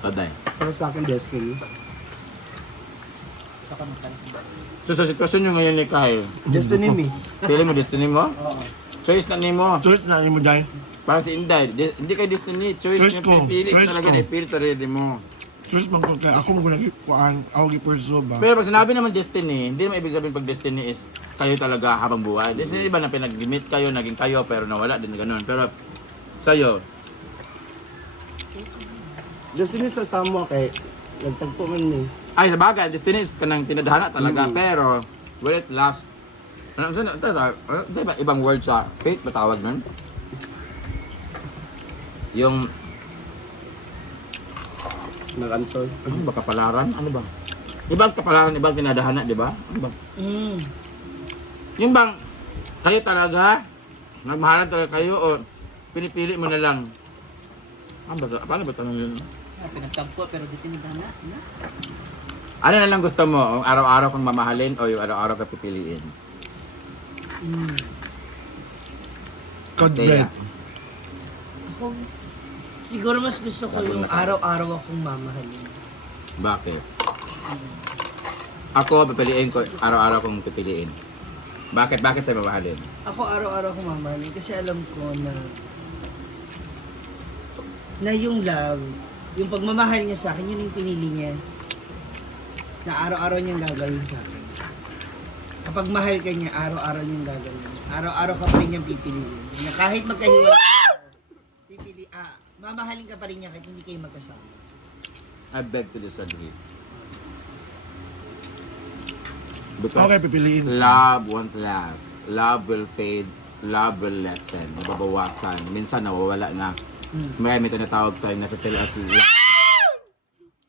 Taday. Para sa akin, destiny. So sa sitwasyon nyo ngayon ni Kyle, Destiny me. feeling mo destiny mo? Oo. Choice na ni mo. Tulad na mo dahil. Parang si Inday, hindi kayo destiny. Choice Choice niya ko. pipili. Choice Talaga ko. na ipili sarili mo. Tulad man ko kaya ako mo nagkuhaan. Ako giperso ba? Pero pag sinabi naman destiny, hindi naman ibig sabihin pag destiny is kayo talaga habang buhay. Destiny iba na pinag-limit kayo, naging kayo, pero nawala din ganun. Pero sa'yo, Destiny sa samo kay nagtagpo man ni. ay sa bagay, destiny is kanang tinadhana talaga. Pero, will it last? Ano ba ibang word sa fate ba tawag nun? Yung, Nag-antol. ano ba, kapalaran? Ano ba? Ibang kapalaran, ibang tinadhana, di ba? Ano ba? Yung bang, kayo talaga, nagmahalan talaga kayo o pinipili mo na lang? Ano ba, paano ba tanong yun? Pinagtagpo pero di tinidana. Ano na lang gusto mo? Ang araw-araw kang mamahalin o yung araw-araw ka pipiliin? God Kaya, bless. Ako, siguro mas gusto ko yung araw-araw akong mamahalin. bakit? Ako, pipiliin ko, araw-araw kong pipiliin. Bakit? Bakit sa'yo mamahalin? Ako araw-araw akong mamahalin kasi alam ko na yung love, yung pagmamahal niya sa akin, yun yung pinili niya na araw-araw niyang gagawin sa akin. Kapag mahal ka niya, araw-araw niyang gagawin. Araw-araw ka pa rin niyang pipiliin. Na kahit magkahiwalay ka, mamahalin ka pa rin niya kahit hindi kayo magkasama. I beg to disagree. Because Okay, pipiliin. love won't last. Love will fade. Love will lessen. Mababawasan. Minsan nawawala na. May tinatawag tayo na fulfill as love.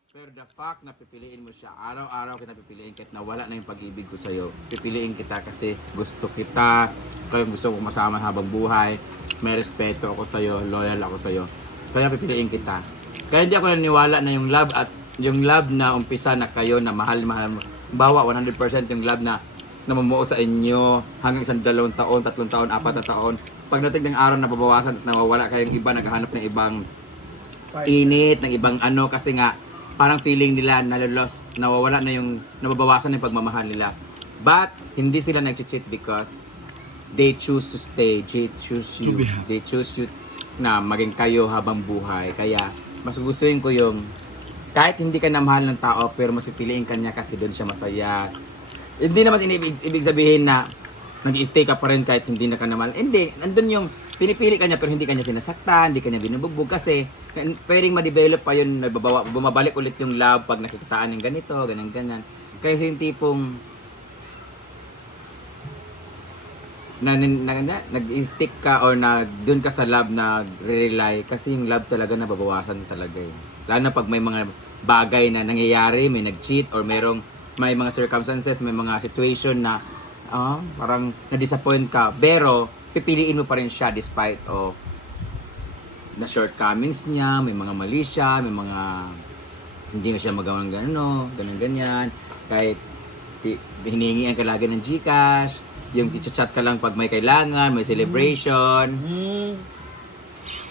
Pero the fact na pipiliin mo siya, araw-araw kita pipiliin kahit nawala na yung pag-ibig ko sa'yo. Pipiliin kita kasi gusto kita, kayo gusto ko masama habang buhay, may respeto ako sa'yo, loyal ako sa'yo. Kaya pipiliin kita. Kaya hindi ako naniniwala na yung love na umpisa na kayo na mahal-mahal mo. Bawa 100% yung love na namumuo sa inyo hanggang 1, 2 taon, 3 taon, 4 na taon. Pagdating ng araw na babawasan at nawawala kayong iba, naghahanap ng ibang init, ng ibang ano, kasi nga parang feeling nila nalolos, nawawala na yung, nababawasan na yung pagmamahal nila. But, hindi sila nag-cheat because they choose to stay, they choose you, they choose you na maging kayo habang buhay. Kaya, mas gustuhin ko yung kahit hindi ka na mahal ng tao, pero mas pipiliin ka niya kasi doon siya masaya. Hindi naman ibig sabihin na nag-stay ka pa rin kahit hindi na ka na mahal. Hindi, nandun yung pinipili ka niya pero hindi ka niya sinasaktan, hindi ka niya binubugbog kasi pwedeng ma-develop pa yun, bumabalik ulit yung love pag nakikitaan ng ganito, ganyan. Kaya yung tipong nag-stick ka or doon ka sa love na rely kasi yung love talaga nababawasan talaga eh. Lalo na pag may mga bagay na nangyayari, may nag-cheat or may mga circumstances, may mga situation na parang na-disappoint ka. Pero pipiliin mo pa rin siya despite of na shortcomings niya, may mga mali siya, may mga hindi na siya magawang ganyan. Kahit hinihingian ka lagi ng GCash, yung chat ka lang pag may kailangan, may celebration.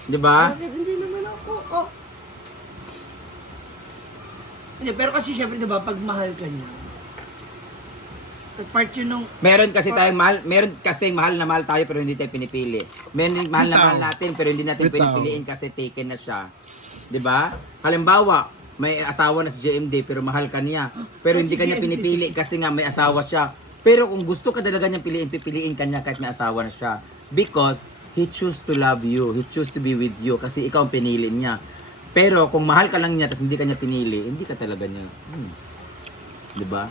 Di ba? Bakit hindi naman ako? Hindi, pero kasi syempre diba, pag mahal ka niya, part yun nung, Meron kasi tayong mahal na mahal tayo pero hindi tayo pinipili. Meron mahal na mahal natin pero hindi natin pinipiliin kasi taken na siya. 'Di ba? Halimbawa, may asawa na si JMD pero mahal ka niya. Pero hindi ka niya pinipili kasi nga may asawa siya. Pero kung gusto ka talaga niyang piliin, pipiliin ka niya kahit may asawa na siya. Because he choose to love you. He choose to be with you kasi ikaw ang pinili niya. Pero kung mahal ka lang niya tapos hindi ka niya pinili, hindi ka talaga niya. 'Di ba?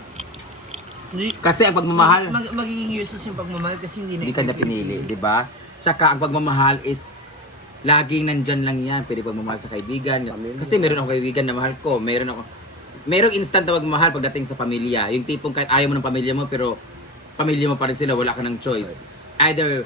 Kasi ang pagmamahal, magiging useless yung pagmamahal kasi hindi ka na pinili, di ba? Tsaka ang pagmamahal is laging nandyan lang yan. Pwede pagmamahal sa kaibigan. Kasi meron ako kaibigan na mahal ko. Merong instant na pagmamahal pagdating sa pamilya. Yung tipong kahit ayaw mo ng pamilya mo, pero pamilya mo pa rin sila, wala ka ng choice. Either,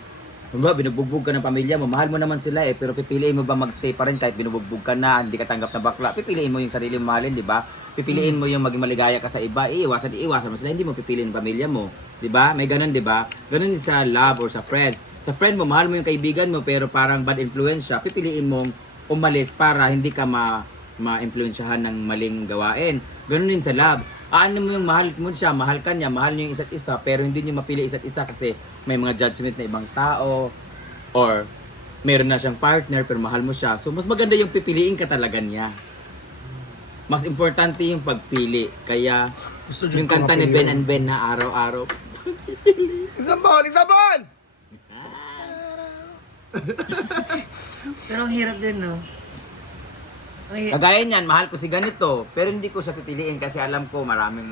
binubugbog ka ng pamilya mo, mahal mo naman sila eh, pero pipiliin mo ba magstay pa rin kahit binubugbog ka na, hindi ka tanggap na bakla? Pipiliin mo yung sarili mo mahalin, di ba? Pipiliin mo yung maging maligaya ka sa iba, iiwasan mo sila, hindi mo pipiliin ang pamilya mo. 'Di ba? May ganun, 'di ba? Ganun sa love or sa friends. Sa friend mo, mahal mo yung kaibigan mo, pero parang bad influence siya, pipiliin mong umalis para hindi ka ma-influensyahan ng maling gawain. Ganun din sa love. Ano mo yung mahal mo siya, mahal ka niya, mahal niyo yung isa't isa, pero hindi niyo mapili isa't isa kasi may mga judgment na ibang tao, or meron na siyang partner pero mahal mo siya. So, mas maganda yung pipiliin ka talaga niya. Mas importante yung pagpili. Kaya, Gusto yung kanta ni Ben and Ben na araw-araw, Isabon! Isabon! Pero ang hirap din, no? Ang hi- kagaya niyan, mahal ko si ganito, pero hindi ko siya pipiliin kasi alam ko maraming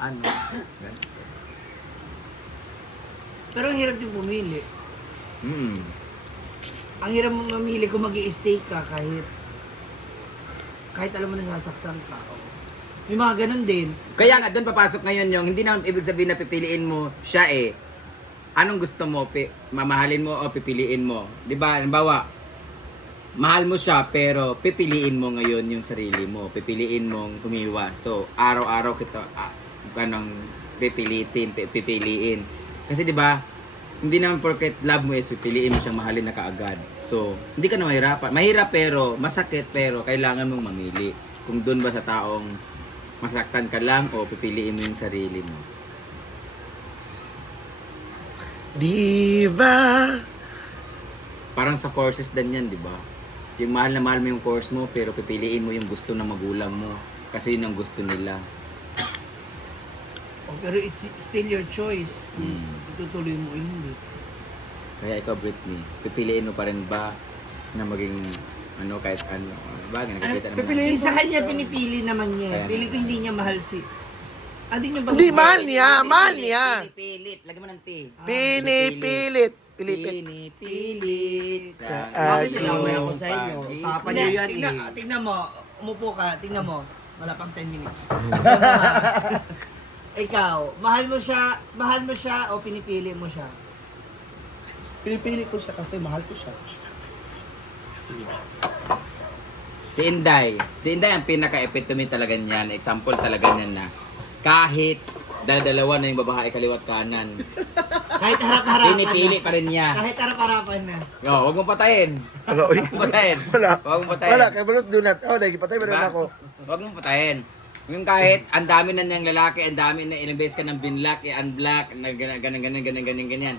ano. Pero ang hirap din pumili. Mm. Ang hirap mong mamili kung mag-i-stay ka kahit alam mo na sasaktan ka. May mga ganun din. Kaya nga, doon papasok ngayon yung, hindi na ibig sabihin na pipiliin mo siya eh. Anong gusto mo? Mamahalin mo o pipiliin mo? Di ba? Halimbawa, mahal mo siya pero pipiliin mo ngayon yung sarili mo. Pipiliin mong umiwas. So, araw-araw kita pipiliin. Kasi di ba, hindi naman porket love mo is pipiliin mo siyang mahalin na kaagad. So, hindi ka na mahirapan. Mahirap pero, masakit pero kailangan mong mamili. Kung doon ba sa taong masaktan ka lang o pipiliin mo yung sarili mo. Diba? Parang sa courses din yan, di ba? Yung mahal na mahal mo yung course mo pero pipiliin mo yung gusto ng magulang mo kasi yun ang gusto nila. Oh, pero it's still your choice kung itutuloy mo o hindi. Kaya ikaw, Britney, pipiliin mo pa rin ba na maging ano kahit ano? Bagay, nakikita naman. Pipiliin sa kanya, pinipili naman niya. Kaya Pili ko hindi niya mahal si... Hindi niya Hindi, mahal niya. Mahal niya. Pinipilit. Lagyan mo ng T. Pinipilit. Pilipit. Pinipilit. Bakit nilaway ako sa inyo? pag-ibig. Usapan niyo yan Tingnan mo, umupo ka, tingnan mo. Wala pang 10 minutes. Tingnan mo, ha? Ikaw, mahal mo siya o pinipili mo siya? Pinipili ko siya kasi mahal ko siya. Si Inday. Si Inday ang pinaka-epitome talaga niyan. Example talaga niyan na kahit dalawa na yung babae kaliwat kanan, Kahit harap-harapan pinipili na. pa rin niya. Kahit harap-harapan na. No, huwag mong patayin. Wala, uy. Huwag mong patayin. Wala. Huwag mong patayin. Wala, kaya balos do not. Oh, nagipatay ba Diba? na ako? Huwag mong patayin. Yung kahit ang dami na niyang lalaki, ang dami na ilang beses ka ng binlock, i-unblock, na ganyan.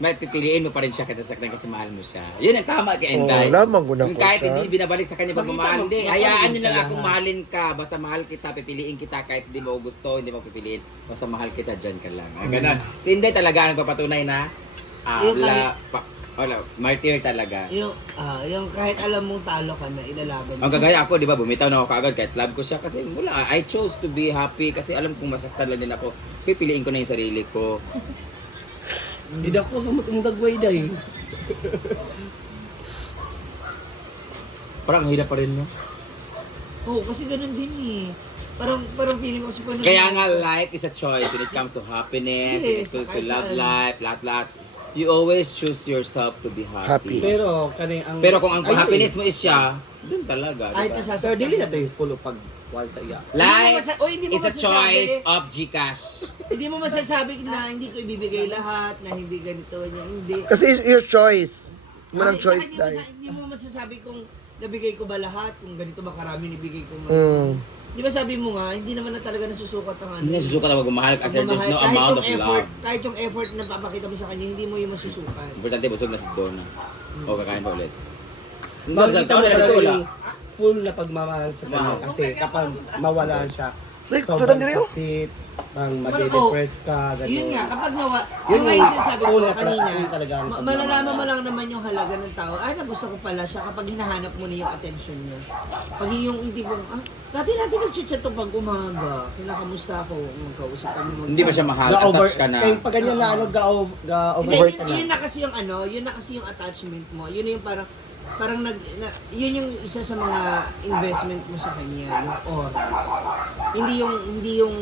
May pipiliin mo pa rin siya kasi saktan kasi mahal mo siya. Yun ang tama kay Inday. lamang ko na Yung ko kahit siya. hindi binabalik sa kanya Makita pagmamahal, mo, hindi. makita Hayaan mo nyo lang sa akong lahat. mahalin ka. Basta mahal kita, pipiliin kita. Kahit hindi mo gusto, hindi mo pipiliin. Basta mahal kita, dyan ka lang. Ganon. Si Inday talaga ang nagpapatunay na Yung martyr talaga. Yung kahit alam mong talo ka na, ilalaban mo. Ang kagaya ako, di ba, bumitaw na ako kaagad kahit love ko siya kasi wala, I chose to be happy kasi alam kong masaktan lang din ako. Pipiliin ko na yung sarili ko. Hindi ako sa matungdagway day. Parang hirap pa rin, no? Oo, kasi ganun din eh. Parang feeling ko kasi paano... Kaya nga, life is a choice when it comes to happiness, when it Yes, comes to kahit love saan. life, lahat. You always choose yourself to be happy. Pero kani ang Pero kung ang happiness mo is siya, dun talaga, Kahit di ba? nasasaktan. Sir, dili na tayo full pag wal sa iya. Life Hindi mo is a masasabi. choice of Gcash. Hindi mo masasabi na hindi ko ibibigay lahat, na hindi ganito, na hindi. Kasi it's your choice. Mo ng Ay, choice tsaka dahil. Hindi mo masasabi kung nabigay ko ba lahat, kung ganito ba karami nabigay ko. Di ba sabi mo nga, hindi naman na talaga nasusukat ang ano. Hindi na susukat ang magmamahal kasi there's no Kahit amount yung of effort, love. Kahit yung effort na papakita mo sa kanya, hindi mo yung masusukat. Importante, busog na si Donna. O, kakain pa ulit. Hindi, Makikita mo sa talaga wala. yung full na pagmamahal sa kanya. Wow. Kasi kapag mawala siya, Like, sobrang sudan nila yun. sakit, pang made-depress ka, gano'n. Yun nga, kapag nawa, Yun yun nga yung sinasabi ko full na kanina, yun talaga ang pagmamahal. malalaman mo lang naman yung halaga ng tao. Ay, nagusto ko pala siya kapag hinahanap mo na yung attention niya. Pag yung tipong, dati natin nag-chat to pag umaga, kinakamusta ako, kausap kami mo. Hindi pa siya mahal, Ga-over, attached ka na. pag ganyan na, ga-over Hindi, ka na. yun na kasi yung ano, yun na kasi yung attachment mo. Yun na yung parang yun yung isa sa mga investment mo sa kanya, yung oras. Hindi yung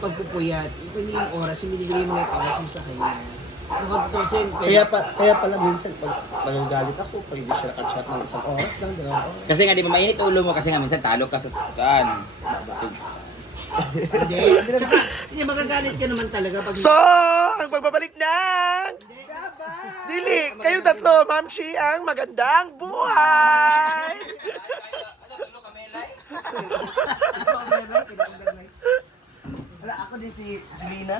pagpupuyat, hindi yung oras, yung binibigay mo yung oras mo sa kanya. Nakatutusin, Kaya pala minsan, pag nagagalit ako, pag hindi siya nakachat ng isang oras lang, 2 oras. Kasi nga, di ba mainit ulo mo kasi nga minsan talo ka sa saan. So, Hindi. Tsaka, hindi, magagalit ka naman talaga pag... So, ang pagbabalik ng... Dili, kayong tatlo, Ma'am Shi, ang magandang buhay! Wala, ako din si Jelena.